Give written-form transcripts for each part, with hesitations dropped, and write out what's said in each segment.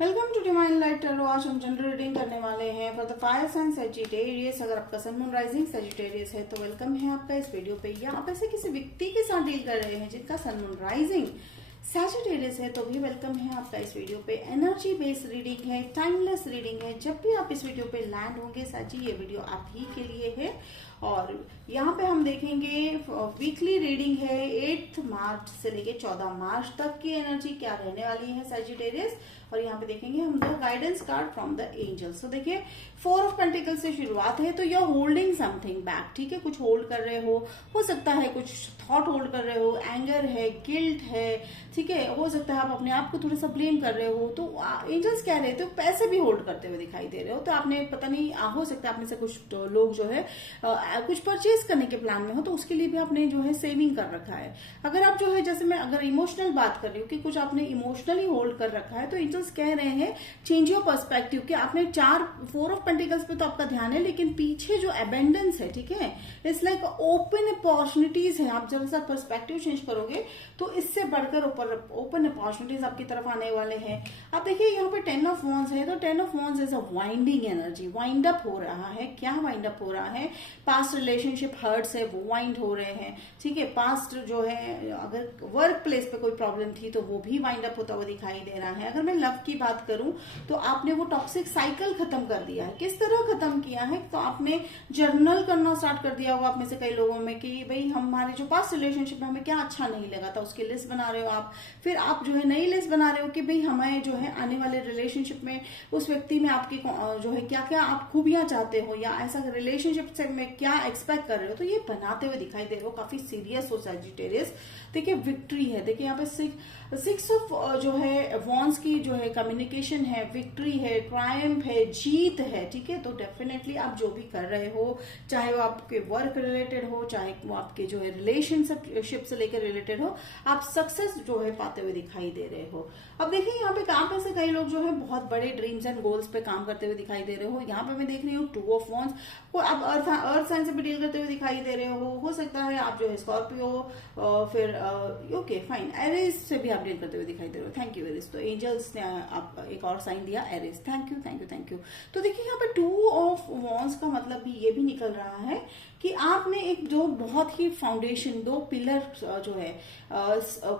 Welcome to divine light tarot. आज हम general reading करने वाले हैं for the fire sign Sagittarius. अगर आपका सन मून राइजिंग सजिटेरियस है तो वेलकम है आपका इस वीडियो पे। या आप ऐसे किसी व्यक्ति के साथ डील कर रहे हैं जिनका सन मून राइजिंग सजिटेरियस है तो भी वेलकम है आपका इस वीडियो पे। एनर्जी बेस्ड रीडिंग है, टाइमलेस रीडिंग है। जब भी आप इस वीडियो पे लैंड होंगे साजी, ये वीडियो आप ही के लिए है। और यहाँ पे हम देखेंगे वीकली रीडिंग है 8 मार्च से लेके 14 मार्च तक की एनर्जी क्या रहने वाली है सजिटेरियस। और यहाँ पे देखेंगे हम the guidance card from the angels. तो देखिए 4 ऑफ पेंटिकल्स से शुरुआत है। तो you are holding something back, ठीक है, कुछ होल्ड कर रहे हो सकता है कुछ थॉट होल्ड कर रहे हो, एंगर है, गिल्ट है, ठीक है, हो सकता है आप अपने आप को थोड़ा सा ब्लेम कर रहे हो। तो एंजल्स कह रहे थे पैसे भी होल्ड करते हुए दिखाई दे रहे हो। तो आपने पता नहीं, हो सकता है आप में से कुछ लोग जो है कुछ परचेज करने के प्लान में हो, तो उसके लिए भी आपने जो है सेविंग कर रखा है। अगर आप जो है, जैसे मैं अगर इमोशनल बात कर रही हूँ कि कुछ आपने इमोशनली होल्ड कर रखा है, तो एंजल्स कह रहे हैं चेंज योर पर्सपेक्टिव। कि आपने 4 ऑफ पेंटिकल्स पे तो आपका ध्यान है, लेकिन पीछे जो एबेंडेंस है, ठीक है, इट्स लाइक ओपन अपॉर्चुनिटीज है। आप जब सा पर्सपेक्टिव चेंज करोगे तो इससे बढ़कर ओपन अपॉर्चुनिटीज आपकी तरफ आने वाले हैं। अब देखिए यहाँ पे 10 ऑफ वॉन्ड्स है। तो 10 of wands is a winding energy. Wind up हो रहा है। क्या वाइंड अप हो रहा है? पास्ट रिलेशनशिप हर्ट्स है वो वाइंड हो रहे हैं, ठीक है। पास्ट जो है, अगर वर्क प्लेस पे कोई प्रॉब्लम थी तो वो भी वाइंड अप होता हुआ दिखाई दे रहा है। अगर मैं लव की बात करूं तो आपने वो टॉक्सिक साइकिल खत्म कर दिया है। किस तरह खत्म किया है? तो आपने जर्नल करना स्टार्ट कर दिया होगा आप में से कई लोगों में कि भाई हमारे जो पास्ट रिलेशनशिप में हमें क्या अच्छा नहीं लगा था, उसकी लिस्ट बना रहे हो आप। फिर आप जो है नई लिस्ट बना रहे हो कि भाई हमें जो है आने वाले रिलेशनशिप में उस व्यक्ति में आपकी जो है क्या क्या आप खूबियां चाहते हो, या ऐसा रिलेशनशिप से में क्या एक्सपेक्ट कर रहे हो, तो ये बनाते हुए दिखाई दे रहे हो। काफी सीरियस हो सजिटेरियस। देखिए विक्ट्री है। देखिए यहाँ पे 6 ऑफ जो है वॉन्ड्स की जो है कम्युनिकेशन है, विक्ट्री है, ट्रायम्फ है, जीत है, ठीक है। तो डेफिनेटली आप जो भी कर रहे हो, चाहे वो आपके वर्क रिलेटेड हो, चाहे वो आपके जो है रिलेशनशिप से लेकर रिलेटेड हो, आप सक्सेस जो है पाते हुए दिखाई दे रहे हो। अब देखिए यहाँ पे काम में से कई लोग जो है बहुत बड़े ड्रीम्स एंड गोल्स पे काम करते हुए दिखाई दे रहे हो। यहाँ पे मैं देख रही हूँ 2 ऑफ वॉन्ड्स को आप अर्थ साइन से भी डील करते हुए दिखाई दे रहे हो सकता है आप जो है स्कॉर्पियो, फिर ओके फाइन, एरिस से भी आप डील करते हुए दिखाई दे रहे हो। Thank you Aries. तो एंजल्स ने आप एक और साइन दिया Aries. Thank you thank you thank you. तो देखिए यहाँ पे 2 ऑफ वॉन्ड्स का मतलब भी ये भी निकल रहा है कि आपने एक जो बहुत ही फाउंडेशन, 2 पिलर जो है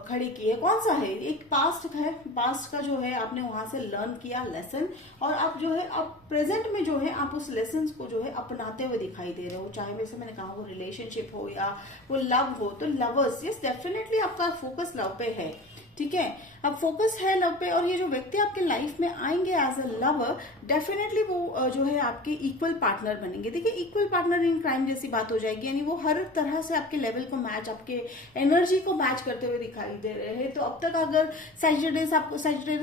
खड़ी की है। कौन सा है? एक पास्ट है, पास्ट का जो है आपने वहां से लर्न किया लेसन, और आप जो है अब प्रेजेंट में जो है आप उस लेसन को जो है अपनाते हुए दिखाई दे रहे हो। चाहे वैसे मैंने कहा वो रिलेशनशिप हो या वो लव हो, तो लवर्स, यस डेफिनेटली आपका फोकस लव पे है, ठीक है। अब फोकस है लव पे, और ये जो व्यक्ति आपके लाइफ में आएंगे एज अ लवर, डेफिनेटली वो जो है आपके इक्वल पार्टनर बनेंगे। देखिए इक्वल पार्टनर इन क्राइम जैसी बात हो जाएगी, यानी वो हर तरह से आपके लेवल को मैच, आपके एनर्जी को मैच करते हुए दिखाई दे रहे हैं। तो अब तक अगर सैटरडेज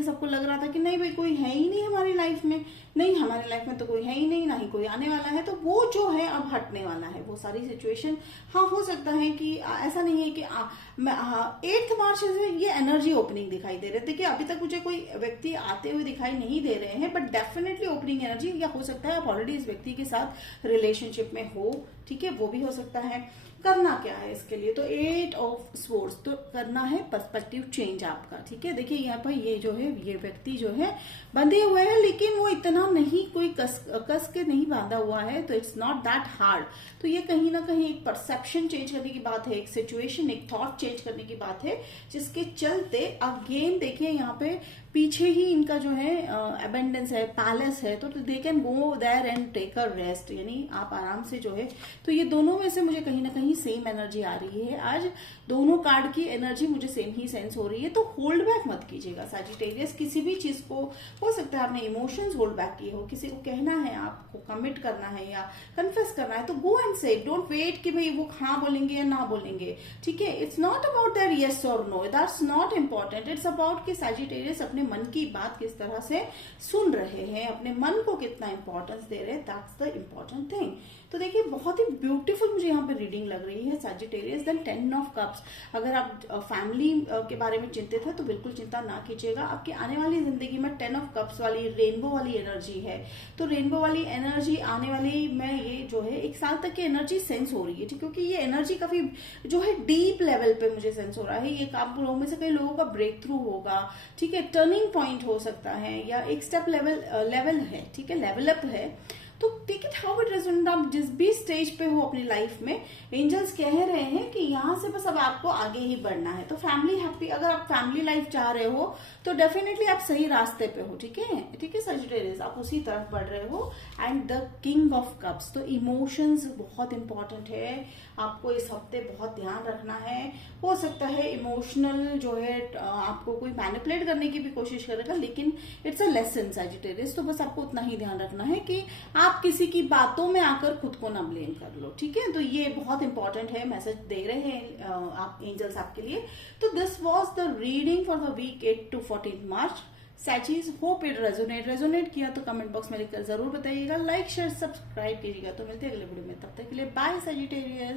आपको लग रहा था कि नहीं भाई कोई है ही नहीं हमारी लाइफ में, नहीं हमारी लाइफ में तो कोई है ही नहीं, ना ही कोई आने वाला है, तो वो जो है अब हटने वाला है वो सारी सिचुएशन। हाँ हो सकता है कि ऐसा नहीं है कि 8 मार्च से ये एनर्जी ओपनिंग दिखाई दे रहे थे कि अभी तक मुझे कोई व्यक्ति आते हुए दिखाई नहीं दे रहे हैं, बट डेफिनेटली ओपनिंग एनर्जी, या हो सकता है आप ऑलरेडी इस व्यक्ति के साथ रिलेशनशिप में हो, ठीक है, वो भी हो सकता है। करना क्या है इसके लिए? तो 8 ऑफ स्वॉर्ड्स, तो करना है पर्सपेक्टिव चेंज आपका, ठीक है। देखिए यहाँ पर ये जो है, ये व्यक्ति जो है बंधे हुए हैं, लेकिन वो इतना नहीं कोई कस के नहीं बांधा हुआ है, तो इट्स नॉट दैट हार्ड। तो ये कहीं ना कहीं एक परसेप्शन चेंज करने की बात है, एक सिचुएशन, एक थॉट चेंज करने की बात है, जिसके चलते अगेन देखिए यहाँ पे पीछे ही इनका जो है अबेंडेंस है, पैलेस है, तो they can go there and take a rest, यानी आप आराम से जो है। तो ये दोनों में से मुझे कहीं ना कहीं सेम एनर्जी आ रही है। आज दोनों कार्ड की एनर्जी मुझे सेम ही सेंस हो रही है। तो होल्ड बैक मत कीजिएगा सजिटेरियस, किसी भी चीज को। हो सकता है आपने इमोशंस होल्ड बैक किए हो, किसी को कहना है, आपको कमिट करना है या कन्फेस करना है, तो गो एंड से, डोंट वेट कि भाई वो हाँ बोलेंगे या ना बोलेंगे, ठीक है। It's not about their yes और no, that's not important. It's about कि सजिटेरियस अपने मन की बात किस तरह से सुन रहे हैं, अपने मन को कितना इंपॉर्टेंस दे रहे हैं, दैट्स द इम्पोर्टेंट थिंग। तो देखिए बहुत ही ब्यूटीफुल मुझे यहाँ पे रीडिंग लग रही है सजिटेरियस। देन 10 ऑफ कप्स, अगर आप फैमिली के बारे में चिंतित है तो बिल्कुल चिंता ना कीजिएगा। आपकी आने वाली जिंदगी में 10 ऑफ कप्स वाली रेनबो वाली एनर्जी है। तो रेनबो वाली एनर्जी आने वाली में ये जो है 1 साल तक की एनर्जी सेंस हो रही है, ठीक, क्योंकि ये एनर्जी काफी जो है डीप लेवल पे मुझे सेंस हो रहा है। ये आप लोगों में से कई लोगों का ब्रेक थ्रू होगा, ठीक है, टर्निंग टर्निंग पॉइंट हो सकता है या एक स्टेप लेवल है, ठीक है, लेवल अप है। तो take it how it resonate. आप जिस भी स्टेज पे हो अपनी लाइफ में, एंजल्स कह रहे हैं कि यहाँ से बस अब आपको आगे ही बढ़ना है। तो फैमिली हैप्पी, अगर आप फैमिली लाइफ चाह रहे हो तो डेफिनेटली आप सही रास्ते पे हो, ठीक है, ठीक है सजिटेरियस, आप उसी तरफ बढ़ रहे हो। And the king of cups, तो इमोशंस बहुत इंपॉर्टेंट है, आपको इस हफ्ते बहुत ध्यान रखना है। हो सकता है इमोशनल जो है आपको कोई मैनिपुलेट करने की भी कोशिश करेगा, लेकिन इट्स अ लेसन सजिटेरियस। तो बस आपको उतना ही ध्यान रखना है कि आप किसी की बातों में आकर खुद को ना ब्लेम कर लो, ठीक है। तो ये बहुत इंपॉर्टेंट है, मैसेज दे रहे हैं आप एंजल्स आपके लिए। तो this was the reading for the week 8 to 14 March. सैचीज, होप इट रेजोनेट किया तो कमेंट बॉक्स में लिखकर जरूर बताइएगा, लाइक शेयर सब्सक्राइब कीजिएगा। तो मिलते हैं अगले वीडियो में, तब तक के लिए बाय सजिटेरियस।